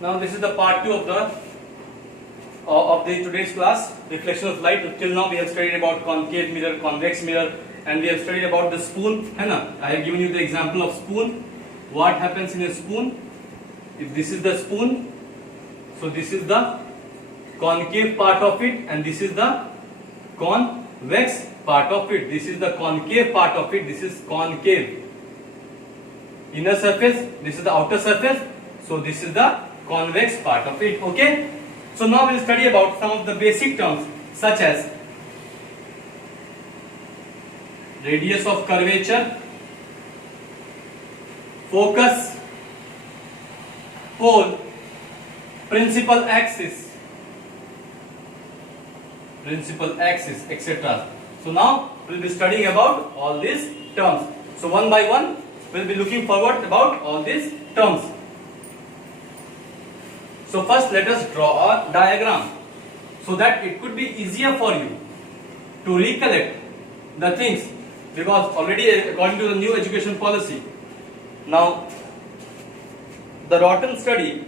Now this is the part 2 of the today's class, reflection of light. Till now we have studied about concave mirror, convex mirror, and we have studied about the spoon. है ना? I have given you the example of spoon. What happens in a spoon? If this is the spoon, so this is the concave part of it, and this is the convex part of it. This is the concave part of it. This is concave. Inner surface. This is the outer surface. So this is the convex part of it. Okay. So now we will study about some of the basic terms such as radius of curvature, focus, pole, principal axis, etc. So now we will be studying about all these terms. So one by one we will be looking forward about all these terms. So first let us draw a diagram so that it could be easier for you to recollect the things, because already according to the new education policy, now the rotten study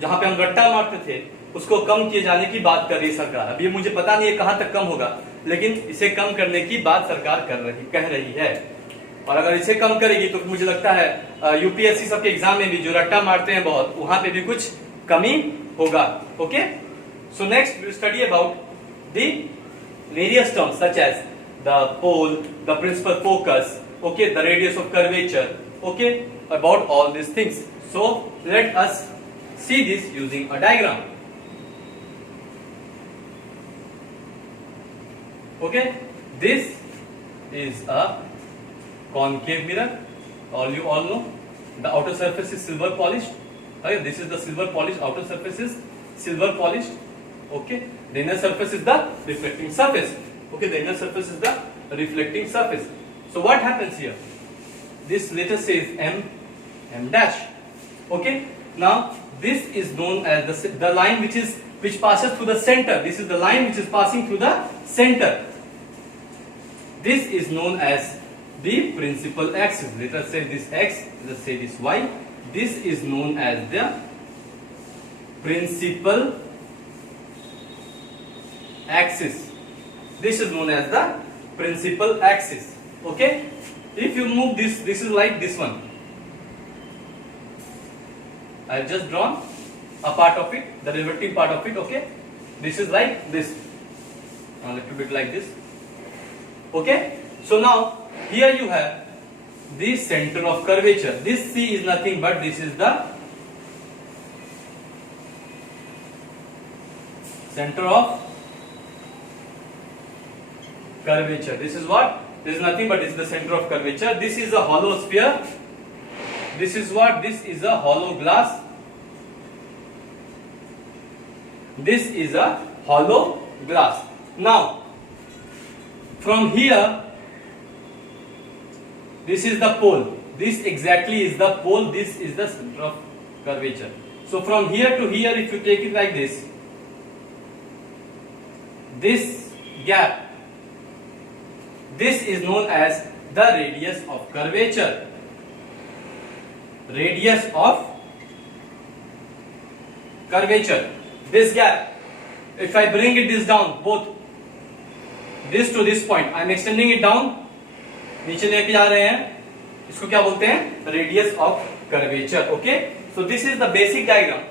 जहाँ पे हम रट्टा मारते थे उसको कम किए जाने की बात कर रही है सरकार. अब ये मुझे पता नहीं है कहाँ तक कम होगा, लेकिन इसे कम करने की बात सरकार कह रही है. और अगर इसे कम करेगी तो मुझे लगता है यूपीएससी सबके एग्जाम में भी जो रट्टा मारते हैं बहुत, वहां पे भी कुछ कमी होगा. Okay. So next we study about the various terms such as the pole, the principal focus, okay, the radius of curvature, okay, about all this things. So let us see this using a diagram. Okay, this is a concave mirror. You all know the outer surface is silver polished. Okay, this is the silver polished outer surface is silver polished. Okay, the inner surface is the reflecting surface. Okay, the inner surface is the reflecting surface. So what happens here? This let us say is m dash. Okay, now this is known as the line which passes through the center. This is the line which is passing through the center. This is known as the principal axis. Let us say this x, let us say this y. This is known as the principal axis. This is known as the principal axis. Okay. If you move this is like this one. I have just drawn a part of it, the reflecting part of it. Okay, this is like this, a little bit like this. Okay, so now here you have the center of curvature. This C is nothing but this is the center of curvature. This is what? This is nothing but this is the center of curvature. This is a hollow sphere. This is what? This is a hollow glass. This is a hollow glass. Now, from here, this is the pole. This exactly is the pole. This is the center of curvature. So, from here to here, if you take it like this gap, this is known as the radius of curvature. Radius of curvature. This gap, if I bring it this down, both this to this point, I am extending it down, नीचे लेके जा रहे हैं, इसको क्या बोलते हैं? Radius of curvature. Okay, so this is the basic diagram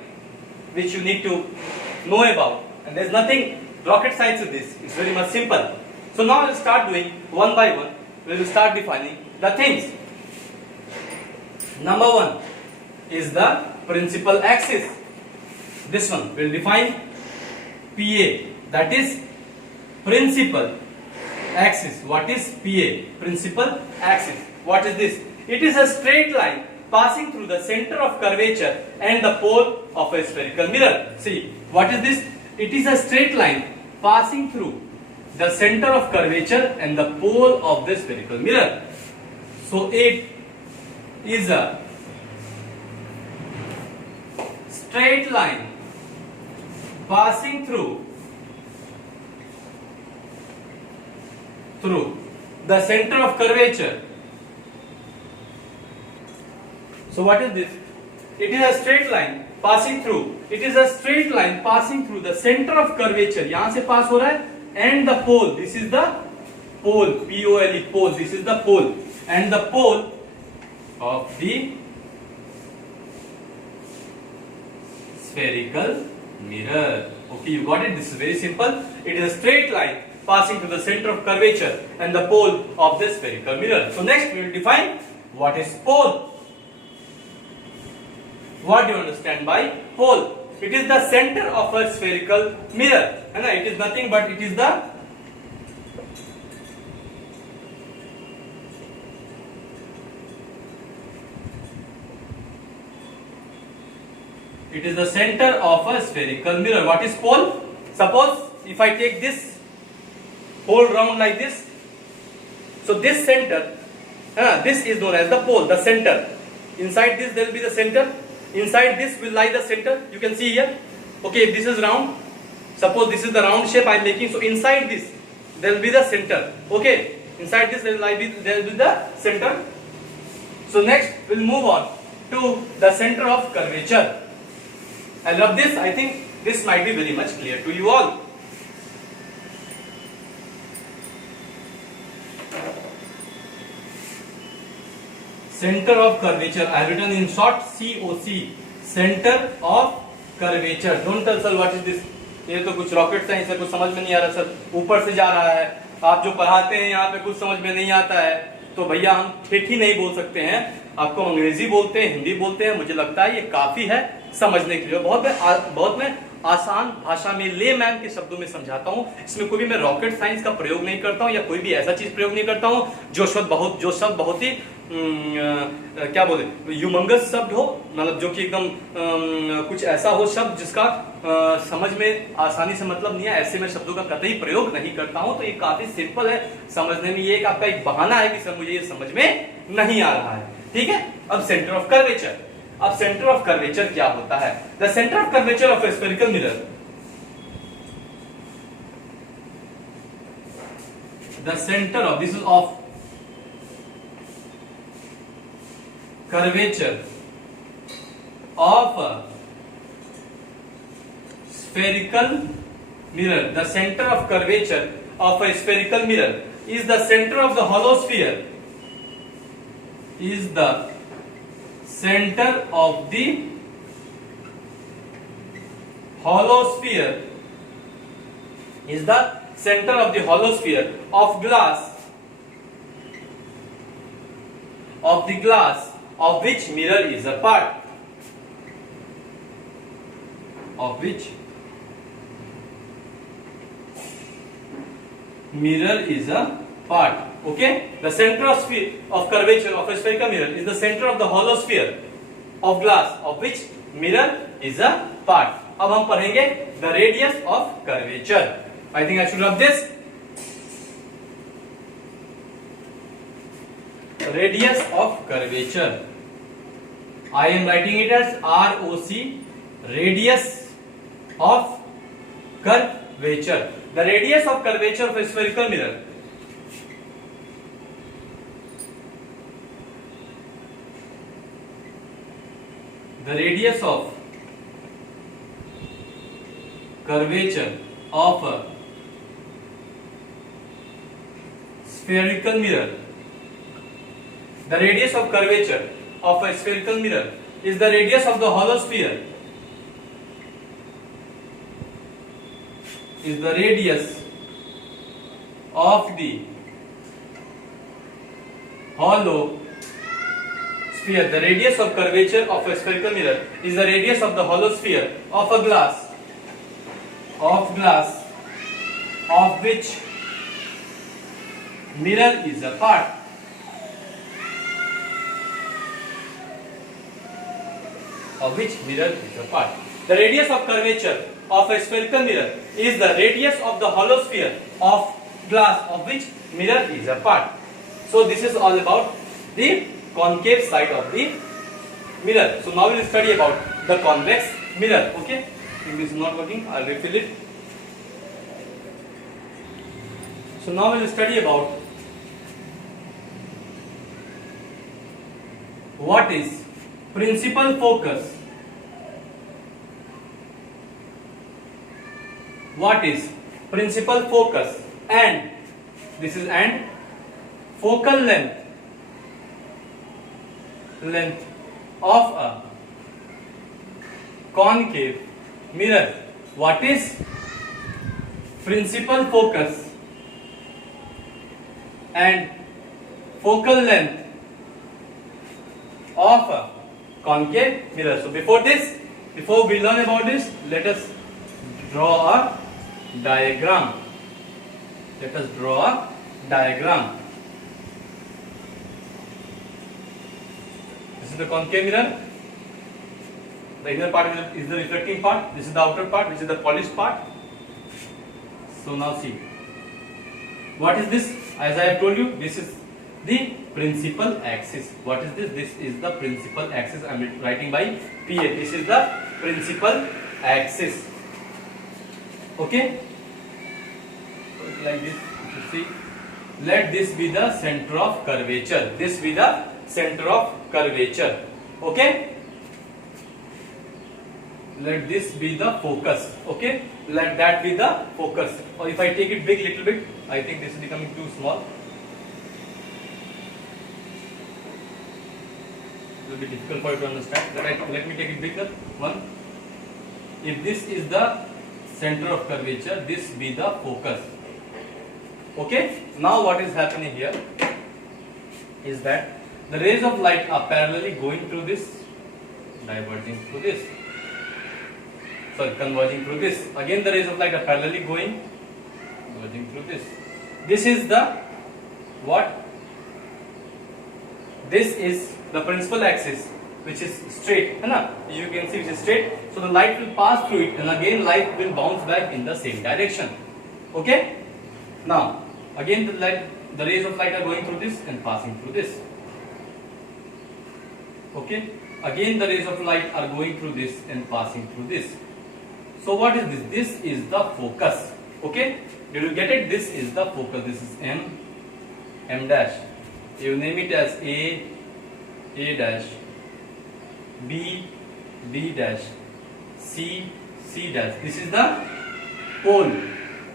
which you need to know about, and there is nothing rocket science in this. It's very much simple. So now we'll start doing one by one. We will start defining the things. Number one is the principal axis. This one will define PA, that is principal axis. What is PA? Principal axis. What is this? It is a straight line passing through the center of curvature and the pole of a spherical mirror. See, what is this? It is a straight line passing through the center of curvature and the pole of the spherical mirror. So it is a straight line passing through the center of curvature. So what is this? It is a straight line passing through, it is a straight line passing through the center of curvature, यहां से पास हो रहा है, and the pole, this is the pole, P-O-L-E, pole, this is the pole, and the pole of the spherical mirror. Okay, you got it. This is very simple. It is a straight line passing through the center of curvature and the pole of the spherical mirror. So next we will define what is pole. What do you understand by pole? It is the center of a spherical mirror. And it is nothing but it is the center of a spherical mirror. What is pole? Suppose if I take this whole round like this, so this center, this is known as the pole, the center. Inside this there will be the center. Inside this will lie the center. You can see here. Okay, if this is round, suppose this is the round shape I am making. So inside this there will be the center. Okay, inside this there will be the center. So next we'll move on to the center of curvature. I love this. I think this might be very much clear to you all. Center of curvature. I have written in short COC. Center of curvature. Don't tell sir what is this. ये तो कुछ rocket science है, कुछ समझ में नहीं आ रहा sir, ऊपर से जा रहा है, आप जो पढ़ाते हैं यहाँ पे कुछ समझ में नहीं आता है, तो भैया हम ठेठ ही नहीं बोल सकते हैं, आपको अंग्रेजी बोलते हैं, हिंदी बोलते हैं, मुझे लगता है ये काफी है समझने के लिए। बहुत मैं आसान भाषा में लेमैन के शब्दों में समझाता हूँ। इसमें कोई भी मैं रॉकेट साइंस का प्रयोग नहीं करता हूँ या कोई भी ऐसा चीज प्रयोग नहीं करता हूँ जो शब्द बहुत ही क्या बोले ह्यूमंगस शब्द हो, मतलब जो कि एकदम कुछ ऐसा हो शब्द जिसका समझ में आसानी से मतलब नहीं है, ऐसे में शब्दों का कतई प्रयोग नहीं करता हूं। तो ये काफी सिंपल है समझने में, ये एक आपका एक बहाना है कि सर मुझे ये समझ में नहीं आ रहा है। ठीक है, अब सेंटर ऑफ कर्वेचर। अब सेंटर ऑफ कर्वेचर क्या होता है? The centre of curvature of A spherical mirror, the centre of this is of curvature of a spherical mirror, the center of curvature of a spherical mirror is the center of the hollow sphere, is the center of the hollow sphere, is the center of the hollow sphere of glass, of the glass of which mirror is a part, of which mirror is a part. Okay, the center of curvature of a spherical mirror is the center of the hollow sphere of glass of which mirror is a part. अब हम पढ़ेंगे the radius of curvature. I think I should rub this. Radius of curvature. I am writing it as ROC, radius of curvature. The radius of curvature of a spherical mirror. The radius of curvature of a spherical mirror. The radius of curvature of a spherical mirror is the radius of the hollow sphere, is the radius of the hollow sphere. The radius of curvature of a spherical mirror is the radius of the hollow sphere of a glass, of which mirror is a part. Of which mirror is a part. The radius of curvature of a spherical mirror is the radius of the hollow sphere of glass of which mirror is a part. So this is all about the concave side of the mirror. So now we will study about the convex mirror. Okay, if this is not working, I'll refill it. So now we will study about what is principal focus what is principal focus and this is and focal length of a concave mirror. What is principal focus and focal length of a concave mirror? So before we learn about this, let us draw a diagram. Let us draw a diagram. This is the concave mirror. The inner part is the reflecting part. This is the outer part, which is the polished part. So now see. What is this? As I have told you, this is the principal axis. What is this? This is the principal axis. I am writing by PA. This is the principal axis. Okay? Like this, you see. Let this be the center of curvature. This be the center of curvature. Okay? Let this be the focus. Okay? Let that be the focus. Or if I take it big little bit, I think this is becoming too small. It will be difficult for you to understand. Let me take it bigger. One. If this is the center of curvature, this be the focus. Okay? Now what is happening here is that the rays of light are parallelly going through this, diverging through this. Converging through this. Again the rays of light are parallelly going, converging through this. This is the what? This is the principal axis, which is straight. You can see which is straight. So the light will pass through it and again light will bounce back in the same direction. Okay? Now, again the rays of light are going through this and passing through this. Okay? Again the rays of light are going through this and passing through this. So what is this? This is the focus. Okay? Did you get it? This is the focus. This is M dash. You name it as A dash, B dash, C dash. This is the pole.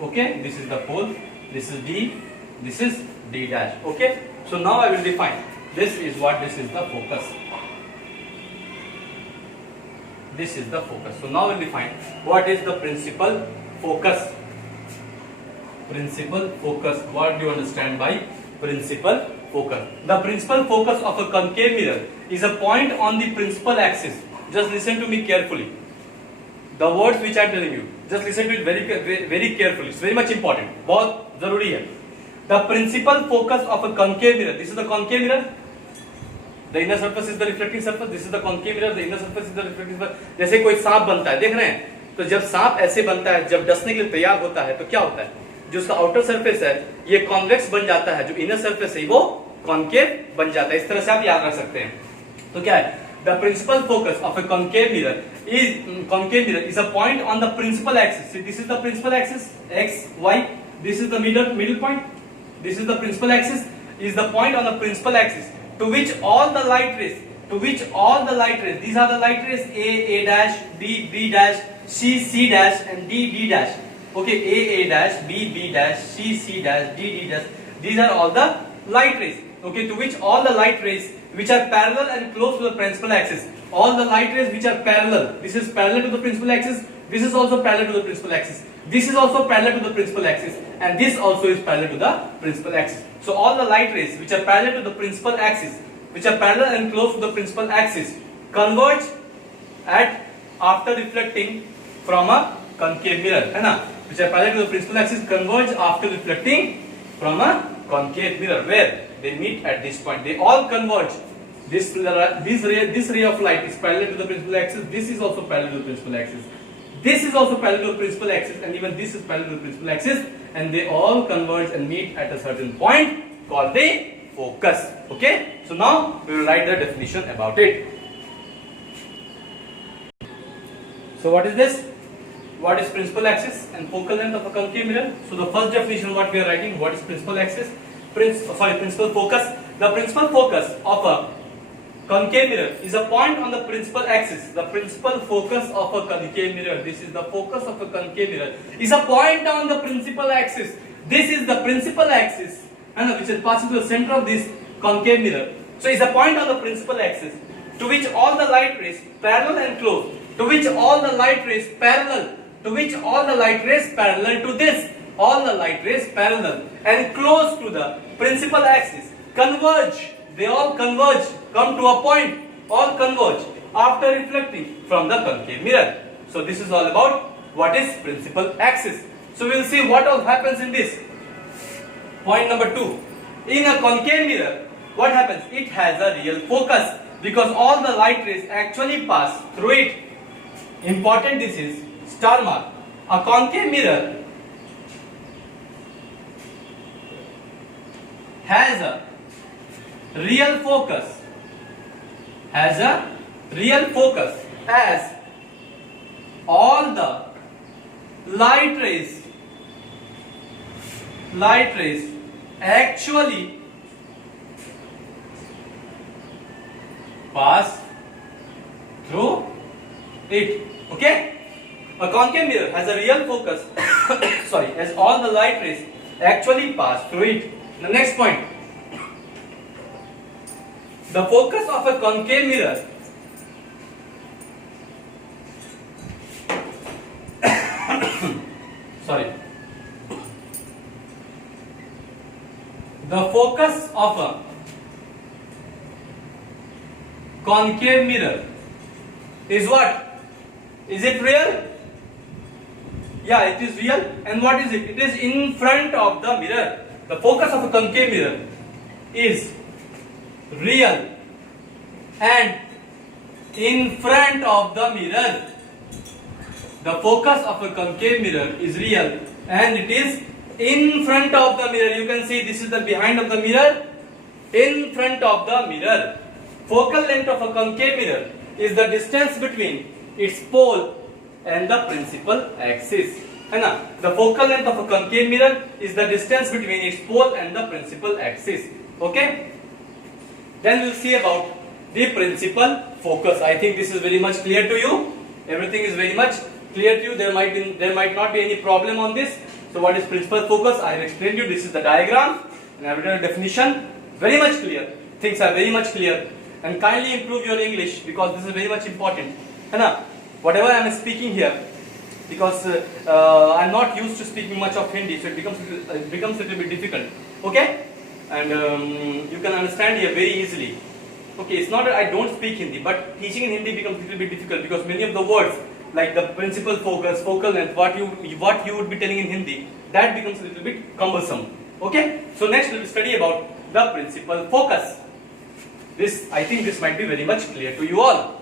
Okay? This is the pole. This is D. This is D dash. Okay? So now I will define. This is what? This is the focus. This is the focus. So now we will define what is the principal focus. Principal focus. What do you understand by principal focus? The principal focus of a concave mirror is a point on the principal axis. Just listen to me carefully. The words which I am telling you, just listen to it very carefully. It's very much important. बहुत जरूरी है. The principal focus of a concave mirror. This is the concave mirror. The inner surface is the reflecting surface. This is the concave mirror. The inner surface is the reflecting surface. जैसे कोई सांप बनता है, देख रहे हैं? तो जब सांप ऐसे बनता है, जब डसने के लिए तैयार होता है, तो क्या होता है? जो उसका आउटर सरफेस है, ये कॉन्वेक्स बन जाता है. जो इनर सरफेस है, वो कॉन्केव बन जाता है. इस तरह से आप याद रख सकते हैं. तो क्या है? The principal focus of a concave mirror is a point on the principal axis. See, this is the principal axis, x, y. This is the middle point. This is the principal axis. Is the point on the principal axis to which all the light rays. These are the light rays A dash, B dash, C dash, and D dash. Okay, A dash, B dash, C dash, D dash. These are all the light rays. Okay, to which all the light rays which are parallel and close to the principal axis. All the light rays which are parallel. This is parallel to the principal axis. This is also parallel to the principal axis. This is also parallel to the principal axis. And this also is parallel to the principal axis. So all the light rays which are parallel to the principal axis, which are parallel and close to the principal axis, converge after reflecting from a concave mirror. Which are parallel to the principal axis, converge after reflecting from a concave mirror. Where? They meet at this point. They all converge. This ray of light is parallel to the principal axis. This is also parallel to the principal axis. This is also parallel to the principal axis, and even this is parallel to the principal axis, and they all converge and meet at a certain point called the focus. Okay? So now we will write the definition about it. So what is this? What is principal axis and focal length of a concave mirror? So the first definition what we are writing, what is principal axis? Principal focus. The principal focus of a concave mirror is a point on the principal axis. The principal focus of a concave mirror. This is the focus of a concave mirror. Is a point on the principal axis. This is the principal axis, and which is passing to the center of this concave mirror. So it's a point on the principal axis to which all the light rays parallel and close. To which all the light rays parallel. To which all the light rays parallel to this. All the light rays parallel and close to the principal axis converge. They all converge, come to a point, all converge after reflecting from the concave mirror. So this is all about what is principal axis. So we will see what all happens in this. Point number 2. In a concave mirror, what happens? It has a real focus because all the light rays actually pass through it. Important, this is star mark. A concave mirror has a real focus, as all the light rays actually pass through it. Okay, a concave mirror has a real focus as all the light rays actually pass through it. The next point. The focus of a concave mirror The focus of a concave mirror is what? Is it real? Yeah, it is real. And what is it? It is in front of the mirror. The focus of a concave mirror is real and in front of the mirror. The focus of a concave mirror is real and it is in front of the mirror. You can see this is the behind of the mirror, in front of the mirror. Focal length of a concave mirror is the distance between its pole and the principal axis. The focal length of a concave mirror is the distance between its pole and the principal axis. Okay? Then we'll see about the principal focus. I think this is very much clear to you. Everything is very much clear to you. There might not be any problem on this. So what is principal focus? I have explained to you. This is the diagram and I have written a definition. Very much clear. Things are very much clear. And kindly improve your English because this is very much important. Whatever I am speaking here, because I am not used to speaking much of Hindi, so it becomes a little bit difficult. Okay? And you can understand here very easily. Okay, it's not that I don't speak Hindi, but teaching in Hindi becomes a little bit difficult because many of the words like the principal focus, focal length, what you would be telling in Hindi, that becomes a little bit cumbersome. Okay? So next we will study about the principal focus. I think this might be very much clear to you all.